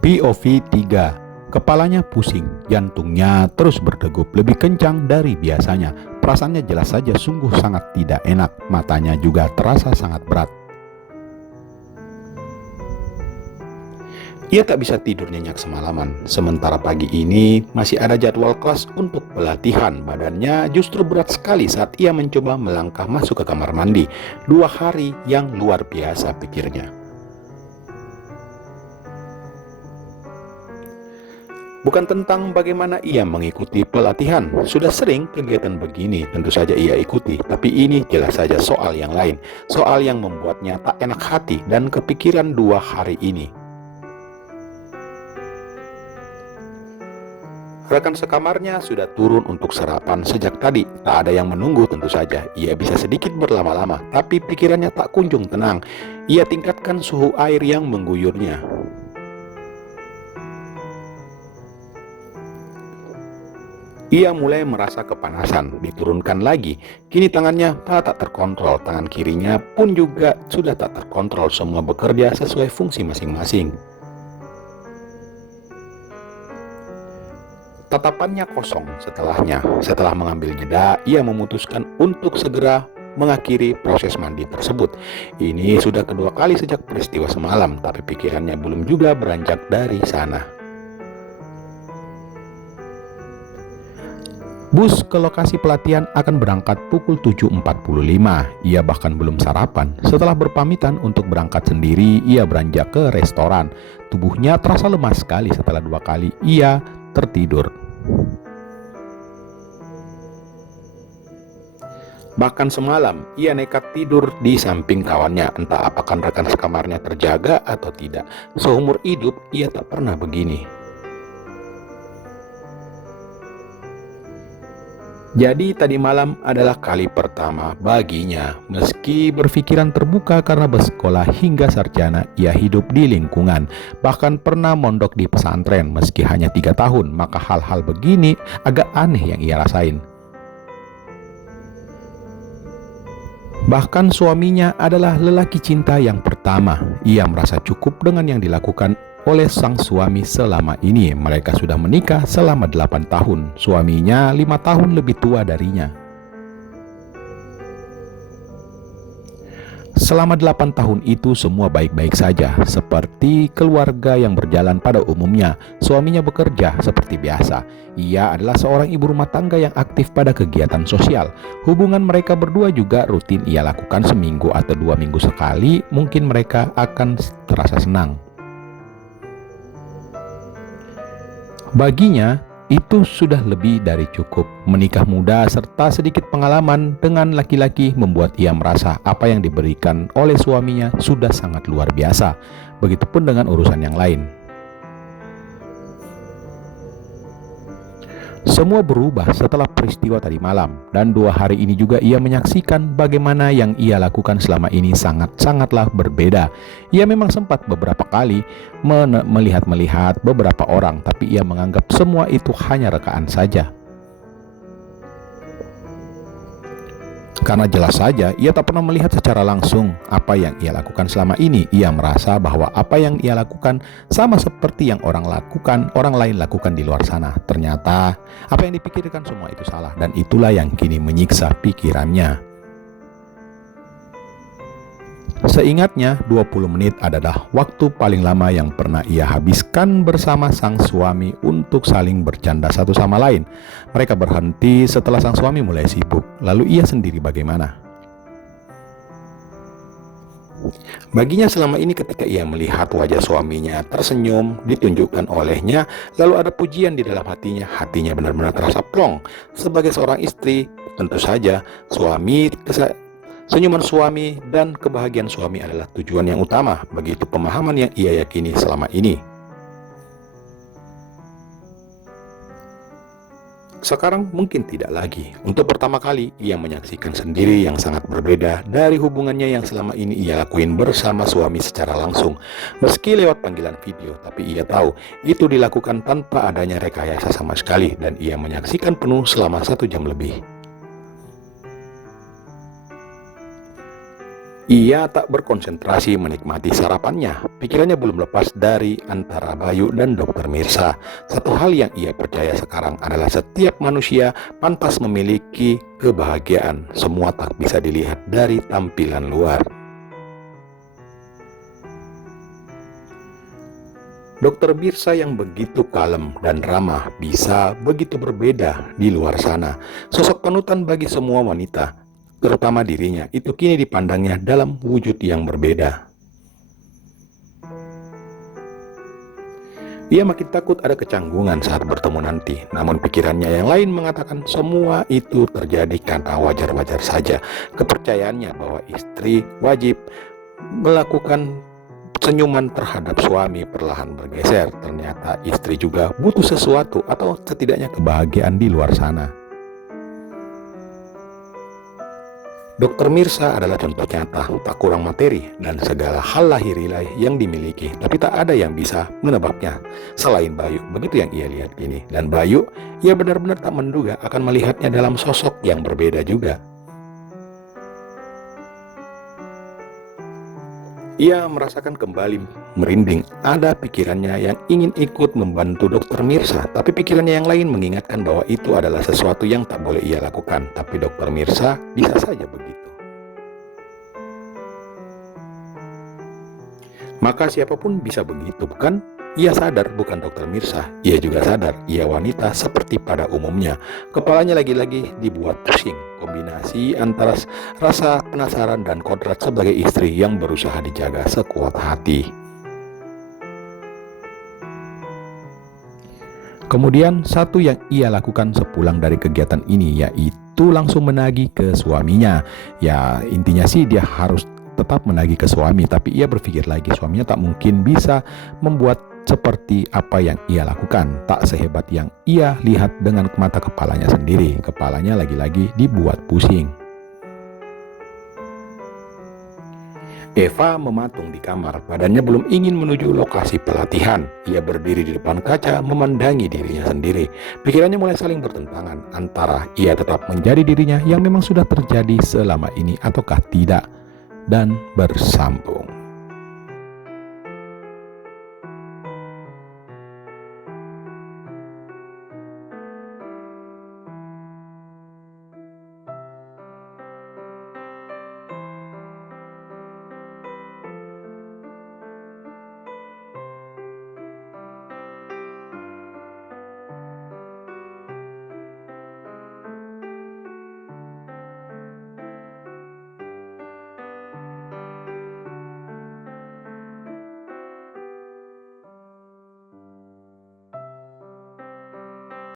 POV 3. Kepalanya pusing, jantungnya terus berdegup lebih kencang dari biasanya. Perasaannya jelas saja sungguh sangat tidak enak, matanya juga terasa sangat berat. Ia tak bisa tidur nyenyak semalaman, sementara pagi ini masih ada jadwal kelas untuk pelatihan. Badannya justru berat sekali saat ia mencoba melangkah masuk ke kamar mandi. 2 hari yang luar biasa, pikirnya. Bukan tentang bagaimana ia mengikuti pelatihan, sudah sering kegiatan begini tentu saja ia ikuti, tapi ini jelas saja soal yang lain, soal yang membuatnya tak enak hati dan kepikiran 2 hari ini. Rekan sekamarnya sudah turun untuk sarapan sejak tadi, tak ada yang menunggu tentu saja, ia bisa sedikit berlama-lama, tapi pikirannya tak kunjung tenang, ia tingkatkan suhu air yang mengguyurnya. Ia mulai merasa kepanasan, diturunkan lagi. Kini tangannya tak terkontrol, tangan kirinya pun juga sudah tak terkontrol, semua bekerja sesuai fungsi masing-masing. Tatapannya kosong setelah mengambil jeda, ia memutuskan untuk segera mengakhiri proses mandi tersebut. Ini sudah kedua kali sejak peristiwa semalam, tapi pikirannya belum juga beranjak dari sana. Bus ke lokasi pelatihan akan berangkat pukul 7.45. Ia bahkan belum sarapan. Setelah berpamitan untuk berangkat sendiri, ia beranjak ke restoran. Tubuhnya terasa lemas sekali setelah 2 kali ia tertidur. Bahkan semalam, ia nekat tidur di samping kawannya. Entah apakah rekan sekamarnya terjaga atau tidak. Seumur hidup, ia tak pernah begini. Jadi tadi malam adalah kali pertama baginya. Meski berpikiran terbuka karena bersekolah hingga sarjana, ia hidup di lingkungan. Bahkan pernah mondok di pesantren meski hanya 3 tahun, maka hal-hal begini agak aneh yang ia rasain. Bahkan suaminya adalah lelaki cinta yang pertama. Ia merasa cukup dengan yang dilakukan oleh sang suami selama ini. Mereka sudah menikah selama 8 tahun. Suaminya 5 tahun lebih tua darinya. Selama 8 tahun itu semua baik-baik saja, seperti keluarga yang berjalan pada umumnya. Suaminya bekerja seperti biasa. Ia adalah seorang ibu rumah tangga yang aktif pada kegiatan sosial. Hubungan mereka berdua juga rutin ia lakukan seminggu atau 2 minggu sekali. Mungkin mereka akan terasa senang. Baginya, itu sudah lebih dari cukup. Menikah muda serta sedikit pengalaman dengan laki-laki membuat ia merasa apa yang diberikan oleh suaminya sudah sangat luar biasa. Begitupun dengan urusan yang lain. Semua berubah setelah peristiwa tadi malam, dan 2 hari ini juga ia menyaksikan bagaimana yang ia lakukan selama ini sangat-sangatlah berbeda. Ia memang sempat beberapa kali melihat beberapa orang, tapi ia menganggap semua itu hanya rekaan saja. Karena jelas saja ia tak pernah melihat secara langsung apa yang ia lakukan selama ini. Ia merasa bahwa apa yang ia lakukan sama seperti yang orang lain lakukan di luar sana. Ternyata apa yang dipikirkan semua itu salah, dan itulah yang kini menyiksa pikirannya. Seingatnya 20 menit adalah waktu paling lama yang pernah ia habiskan bersama sang suami untuk saling bercanda satu sama lain. Mereka berhenti setelah sang suami mulai sibuk. Lalu ia sendiri bagaimana? Baginya selama ini ketika ia melihat wajah suaminya tersenyum ditunjukkan olehnya, lalu ada pujian di dalam hatinya benar-benar terasa plong. Sebagai seorang istri, tentu saja senyuman suami dan kebahagiaan suami adalah tujuan yang utama. Begitu pemahaman yang ia yakini selama ini. Sekarang mungkin tidak lagi. Untuk pertama kali ia menyaksikan sendiri yang sangat berbeda dari hubungannya yang selama ini ia lakuin bersama suami secara langsung. Meski lewat panggilan video, tapi ia tahu itu dilakukan tanpa adanya rekayasa sama sekali, dan ia menyaksikan penuh selama 1 jam lebih. Ia tak berkonsentrasi menikmati sarapannya. Pikirannya belum lepas dari antara Bayu dan Dokter Mirsa. Satu hal yang ia percaya sekarang adalah setiap manusia pantas memiliki kebahagiaan. Semua tak bisa dilihat dari tampilan luar. Dokter Mirsa yang begitu kalem dan ramah bisa begitu berbeda di luar sana. Sosok panutan bagi semua wanita, terutama dirinya, itu kini dipandangnya dalam wujud yang berbeda. Ia makin takut ada kecanggungan saat bertemu nanti, namun pikirannya yang lain mengatakan semua itu terjadi karena wajar-wajar saja. Kepercayaannya bahwa istri wajib melakukan senyuman terhadap suami perlahan bergeser. Ternyata istri juga butuh sesuatu atau setidaknya kebahagiaan di luar sana. Dokter Mirsa adalah contoh nyata, tak kurang materi dan segala hal lahirilah yang dimiliki, tapi tak ada yang bisa menebaknya selain Bayu. Begitu yang ia lihat kini, dan Bayu, ia benar-benar tak menduga akan melihatnya dalam sosok yang berbeda juga. Ia merasakan kembali merinding. Ada pikirannya yang ingin ikut membantu Dokter Mirsa, tapi pikirannya yang lain mengingatkan bahwa itu adalah sesuatu yang tak boleh ia lakukan. Tapi Dokter Mirsa bisa saja begitu. Maka siapapun bisa begitu, bukan? Ia sadar bukan Dokter Mirsa, ia juga sadar ia wanita seperti pada umumnya. Kepalanya lagi-lagi dibuat pusing. Kombinasi antara rasa penasaran dan kodrat sebagai istri yang berusaha dijaga sekuat hati. Kemudian satu yang ia lakukan sepulang dari kegiatan ini yaitu langsung menagih ke suaminya. Ya intinya sih dia harus tetap menagih ke suami, tapi ia berpikir lagi suaminya tak mungkin bisa membuat seperti apa yang ia lakukan, tak sehebat yang ia lihat dengan mata kepalanya sendiri. Kepalanya lagi-lagi dibuat pusing. Eva mematung di kamar, badannya belum ingin menuju lokasi pelatihan. Ia berdiri di depan kaca memandangi dirinya sendiri. Pikirannya mulai saling bertentangan antara ia tetap menjadi dirinya yang memang sudah terjadi selama ini ataukah tidak, dan bersambung.